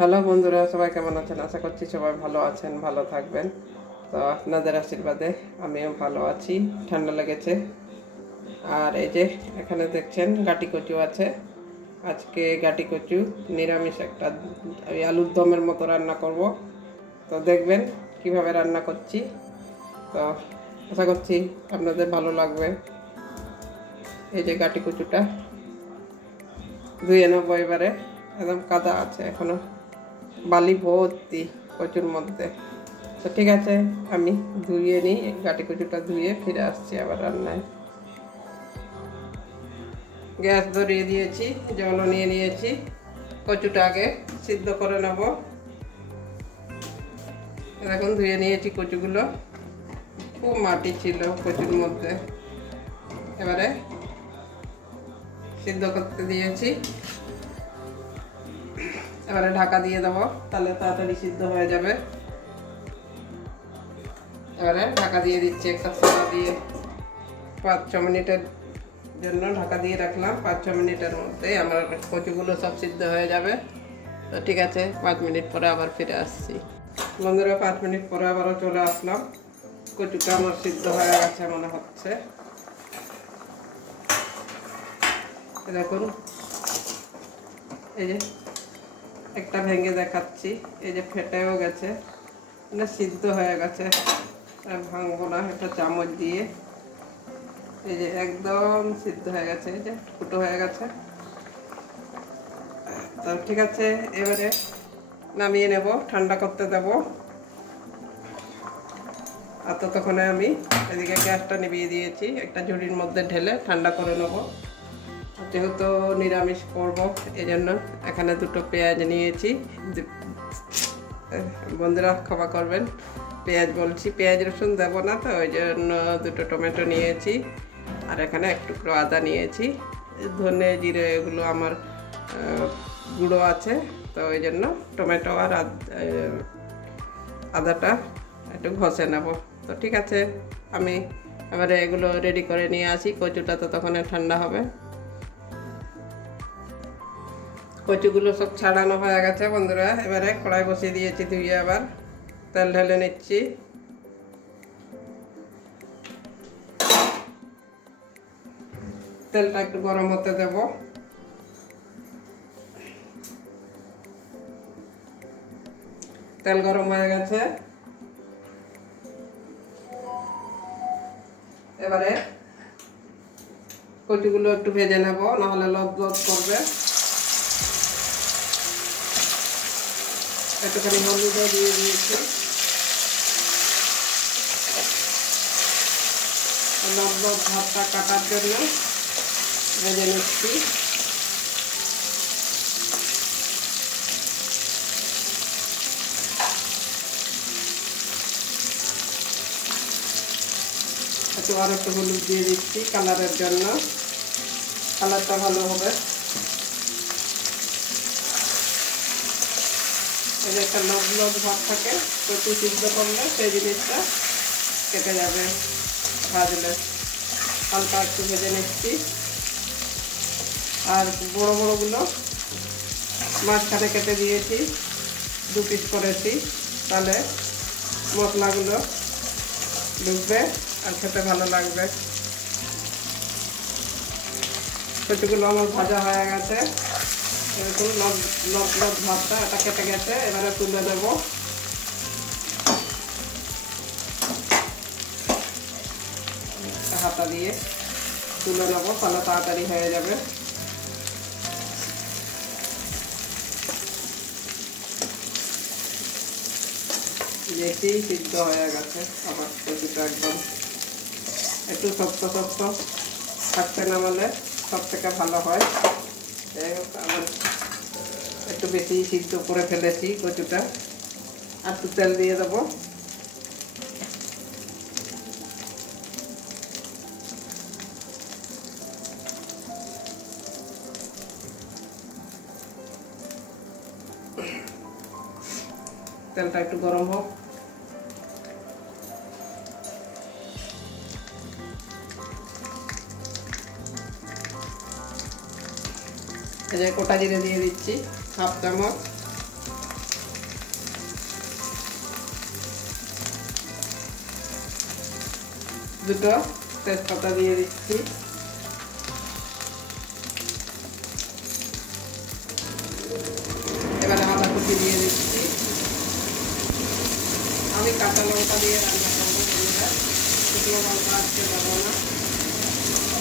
Hello বন্ধুরা, সবাই কেমন আছেন? আশা করছি সবাই ভালো আছেন, ভালো থাকবেন। তো আপনাদের আশীর্বাদে আমিও ভালো আছি। ঠান্ডা লেগেছে। আর এই যে এখানে দেখছেন গাটি কচু আছে। আজকে গাটি কচু নিরামিষ একটা ওই আলুর দমের মতো রান্না করব। তো দেখবেন কিভাবে রান্না করছি। তো আশা করছি আপনাদের ভালো লাগবে। এই যে গাটি কচুটা ধুয়ে নেবো এবারে। একদম কাদা আছে, এখনো বালি ভর্তি কচুর মধ্যে। তো ঠিক আছে, আমি ধুয়ে নিই, গাটি কচুটা ধুয়ে ফিরে আসছি আবার রান্নায়। গ্যাস ধরিয়ে দিয়েছি, জলও নিয়ে নিয়েছি। কচুটা আগে সিদ্ধ করে নেব। এখন ধুয়ে নিয়েছি কচুগুলো, খুব মাটি ছিল কচুর মধ্যে। এবারে সিদ্ধ করতে দিয়েছি, এবারে ঢাকা দিয়ে দেবো, তাহলে তাড়াতাড়ি সিদ্ধ হয়ে যাবে। এবারে ঢাকা দিয়ে দিচ্ছি, একটা ফোড়া দিয়ে 5-6 মিনিটের জন্য ঢাকা দিয়ে রাখলাম। 5-6 মিনিটের মধ্যেই আমার কচুগুলো সব সিদ্ধ হয়ে যাবে। তো ঠিক আছে, 5 মিনিট পরে আবার ফিরে আসছি। বন্ধুরা, 5 মিনিট পরে আবারও চলে আসলাম। কচুটা আমার সিদ্ধ হয়ে গেছে মনে হচ্ছে। দেখুন, এই যে একটা ভেঙে দেখাচ্ছি, এই যে ফেটেও গেছে, মানে সিদ্ধ হয়ে গেছে। ভাঙবো না, একটা চামচ দিয়ে। এই যে একদম সিদ্ধ হয়ে গেছে, এই যে ফুটো হয়ে গেছে। তো ঠিক আছে, এবারে নামিয়ে নেব, ঠান্ডা করতে দেব। আর ততক্ষণে আমি এদিকে গ্যাসটা নিভিয়ে দিয়েছি, একটা ঝুড়ির মধ্যে ঢেলে ঠান্ডা করে নেব। যেহেতু নিরামিষ করব, এই জন্য এখানে 2টো পেঁয়াজ নিয়েছি। বন্ধুরা ক্ষমা করবেন, পেঁয়াজ বলছি, পেঁয়াজ রসুন দেবো না, তো ওই জন্য 2টো টমেটো নিয়েছি। আর এখানে এক টুকরো আদা নিয়েছি। ধনে জিরে এগুলো আমার গুঁড়ো আছে, তো ওই জন্য টমেটো আর আদাটা একটু ঘষে নেব। তো ঠিক আছে, আমি এবারে এগুলো রেডি করে নিয়ে আসি। কচুটা তো তখন ঠান্ডা হবে। কচুগুলো সব ছাড়ানো হয়ে গেছে বন্ধুরা। এবারে কড়াই বসিয়ে দিয়েছি, ধুয়ে আবার তেল ঢেলে নিচ্ছি। তেলটা একটু গরম হতে দেব। তেল গরম হয়ে গেছে, এবারে কচুগুলো একটু ভেজে নেব, নাহলে লদ লদ করবে। একটুখানি হলুদও দিয়ে দিয়েছি, লদ লদ ভাতটা কাটার জন্য ভেজে নিচ্ছি। আর একটু হলুদ দিয়ে দিচ্ছি কালারের জন্য, কালারটা ভালো হবে। একটা লদ লদ ভাব থাকে, কচু সিদ্ধ করলে সেই জিনিসটা কেটে যাবে ভাজলে। হালকা একটু ভেজে নিচ্ছি। আর বড় বড়গুলো মাঝখানে কেটে দিয়েছি, 2 পিস করেছি, তাহলে মশলাগুলো ঢুকবে আর খেতে ভালো লাগবে। কচুগুলো আমার ভাজা হয়ে গেছে। এরকম লদ লদ ভাতটা এটা কেটে গেছে, এবারে তুলে দেব। হাতা দিয়ে তুলে নেব, তাহলে তাড়াতাড়ি হয়ে যাবে। দেখি সিদ্ধ হয়ে গেছে আমার কচুটা। একদম একটু শক্ত শক্ত থাকতে নামালে সব থেকে ভালো হয়। যাই হোক, আবার একটু বেশি সিদ্ধ করে ফেলেছি কচুটা। আর একটু তেল দিয়ে দেবো। তেলটা একটু গরম হোক। এই যে গোটা জিরে দিয়ে দিচ্ছি 1/2 চামচ। দুটো তেজপাতা দিয়ে দিচ্ছি। এবারে আদা কুচি দিয়ে দিচ্ছি। আমি কাঁচা লঙ্কা দিয়ে রান্না করবো বন্ধুরা, শুকনো লঙ্কা আজকে দেবো না।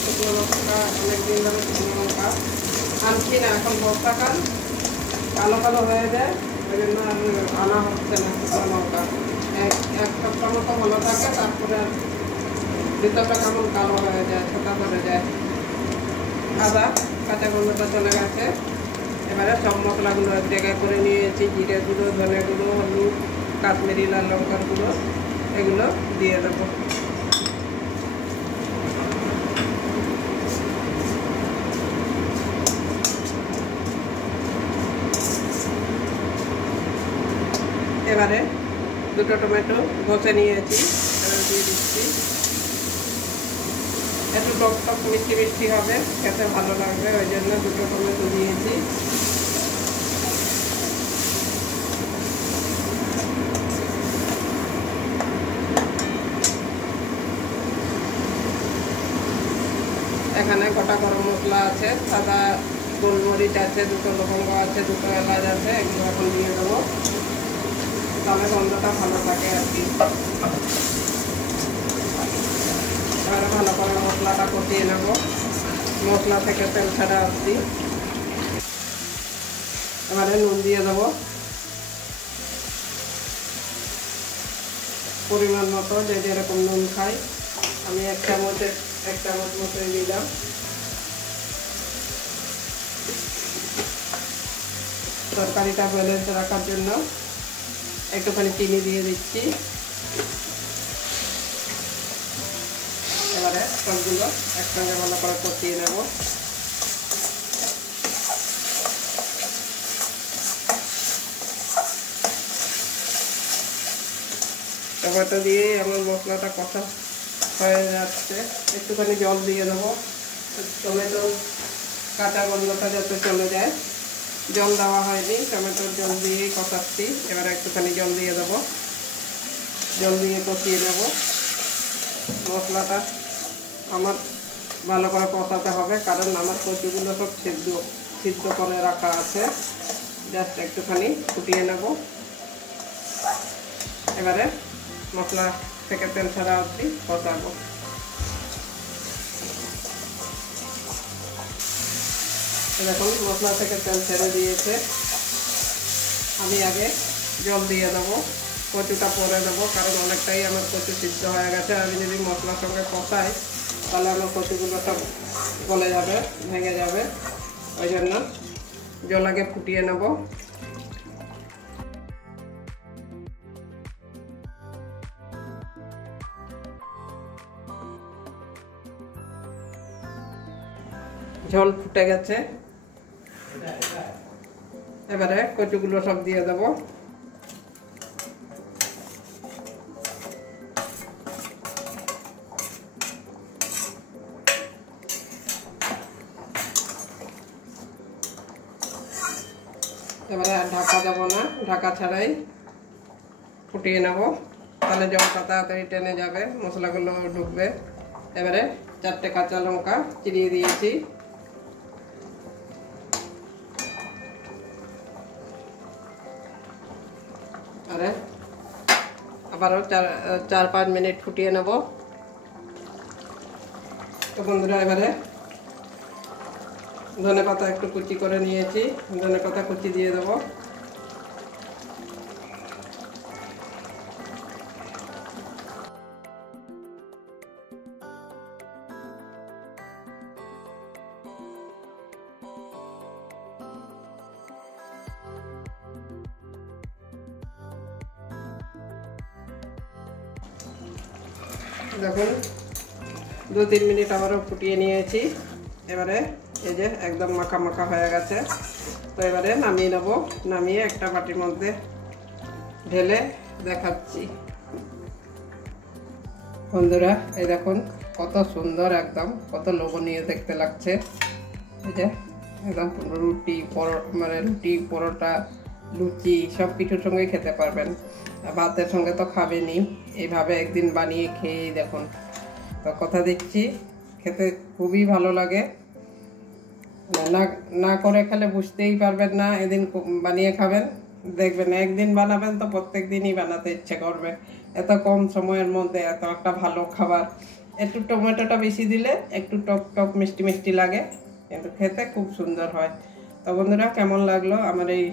শুকনো লঙ্কা অনেকদিন ধরে শুকনো লঙ্কা আনছি না, এখন বর্ষাকাল কালো কালো হয়ে যায়, ওই জন্য আমি আনা হচ্ছে না শুকনো লঙ্কা। এক সপ্তাহ মতো ভালো থাকে, তারপরে ভিতরটা কেমন কালো হয়ে যায়, ছোটা করে যায়। আদা কাঁচা গন্ধটা চলে গেছে। এবারে সব মশলাগুলো এক জায়গায় করে নিয়েছি, জিরে গুঁড়ো, ধনে গুঁড়ো, হলুদ, কাশ্মীরি লাল লঙ্কার গুঁড়ো, এগুলো দিয়ে দেবো। এবারে দুটো টমেটো ঘষে নিয়েছি, এবারে দিয়ে দিচ্ছি। একটু টক টক মিষ্টি মিষ্টি হবে, খেতে ভালো লাগবে, ওই জন্য দুটো টমেটো দিয়েছি। এখানে গোটা গরম মশলা আছে, সাদা গোলমরিচ আছে, দুটো লবঙ্গ আছে, দুটো এলাচ আছে, এগুলো এখন দিয়ে দেবো, তাহলে গন্ধটা ভালো থাকে আর কি। এবারে ভালো করে মশলাটা কষিয়ে নেব, মশলা থেকে তেল ছাড়া আসছি। এবারে নুন দিয়ে দেবো পরিমাণ মতো, যে যেরকম নুন খাই। আমি এক চামচ মতোই দিলাম। তরকারিটা ব্যালেন্স রাখার জন্য একটুখানি চিনি দিয়ে দিচ্ছি। এবারে সবগুলো একসঙ্গে ভালো করে কষিয়ে নেব। টমেটো দিয়েই আমার মশলাটা কষা হয়ে যাচ্ছে। একটুখানি জল দিয়ে দেবো, টমেটো কাঁচা গন্ধটা যাতে চলে যায়। জল দেওয়া হয়নি, টমেটোর জল দিয়েই কষাচ্ছি। এবারে একটুখানি জল দিয়ে দেবো, জল দিয়ে কষিয়ে নেব। মশলাটা আমার ভালো করে কষাতে হবে, কারণ আমার কচুগুলো সব সিদ্ধ করে রাখা আছে। জাস্ট একটুখানি ফুটিয়ে নেব। এবারে মশলা থেকে তেল ছাড়া অবধি কষাবো। দেখুন মশলা থেকে তেল ছেড়ে দিয়েছে। আমি আগে জল দিয়ে দেবো, কচুটা পরে দেবো, কারণ অনেকটাই আমার কচু সিদ্ধ হয়ে গেছে। আমি যদি মশলার সঙ্গে কষাই তাহলে আমার কচুগুলো সব গলে যাবে, ভেঙে যাবে, ওই জন্য জল আগে ফুটিয়ে নেব। ঝোল ফুটে গেছে, এবারে কচুগুলো সব দিয়ে দেবো। এবারে ঢাকা দেবো না, ঢাকা ছাড়াই ফুটিয়ে নেব, তাহলে জলটা তাড়াতাড়ি টেনে যাবে, মশলাগুলো ঢুকবে। এবারে 4টে কাঁচা লঙ্কা চিরিয়ে দিয়েছি। আরে আবারও 4-5 মিনিট ফুটিয়ে নেব। তো বন্ধুরা এবারে ধনেপাতা একটু কুচি করে নিয়েছি, ধনেপাতা কুচি দিয়ে দেবো। দেখুন 2-3 মিনিট আবারও ফুটিয়ে নিয়েছি। এবারে এই যে একদম মাখা মাখা হয়ে গেছে। তো এবারে নামিয়ে নেব, নামিয়ে একটা বাটির মধ্যে ঢেলে দেখাচ্ছি। বন্ধুরা এই দেখুন কত সুন্দর, একদম কত লোভনীয় দেখতে লাগছে। এই যে একদম রুটি মানে রুটি, পরোটা, লুচি সব কিছুর সঙ্গে খেতে পারবেন। ভাতের সঙ্গে তো খাবেনই, এইভাবে একদিন বানিয়ে খেয়েই দেখুন, তো কথা দিচ্ছি খেতে খুবই ভালো লাগে। না না করে খেলে বুঝতেই পারবেন না, এদিন বানিয়ে খাবেন দেখবেন, একদিন বানাবেন তো প্রত্যেক দিনই বানাতে ইচ্ছে করবে। এত কম সময়ের মধ্যে এত একটা ভালো খাবার। একটু টমেটোটা বেশি দিলে একটু টক টক মিষ্টি মিষ্টি লাগে, কিন্তু খেতে খুব সুন্দর হয়। তো বন্ধুরা, কেমন লাগলো আমার এই